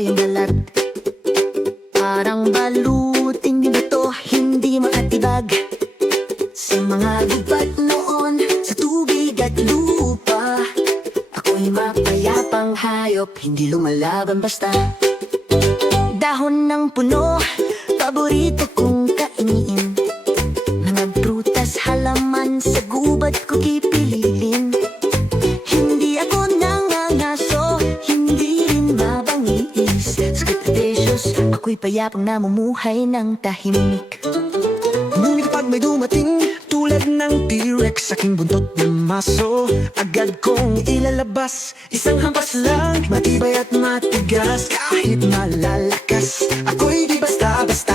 aking balat Parang baluting bato, hindi maatibag. Sa mga gubat noon, sa tubig at lupa Ako'y mapayapang hayop, hindi lumalaban basta. Dahon ng puno, paborito kong ako'y payapang namumuhay ng tahimik. Ngunit kapag may dumating Tulad ng T-Rex Aking buntot ng maso Agad kong ilalabas Isang hampas lang Matibay at matigas. Kahit malalakas Ako'y di basta-basta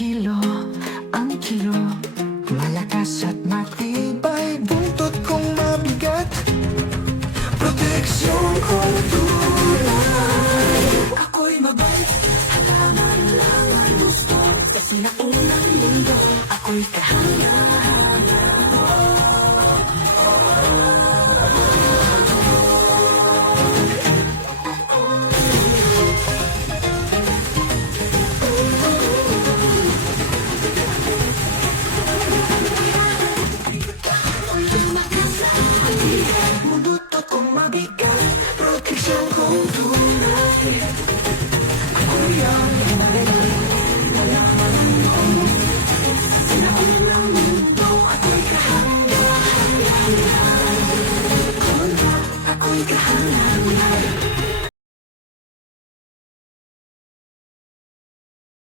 kilo, ang kilo. Malakas at matibay Buntot kong mabigat. Proteksyon kong tunay Ako'y mabait Halaman lang ang gusto Sa sinaunang mundo think I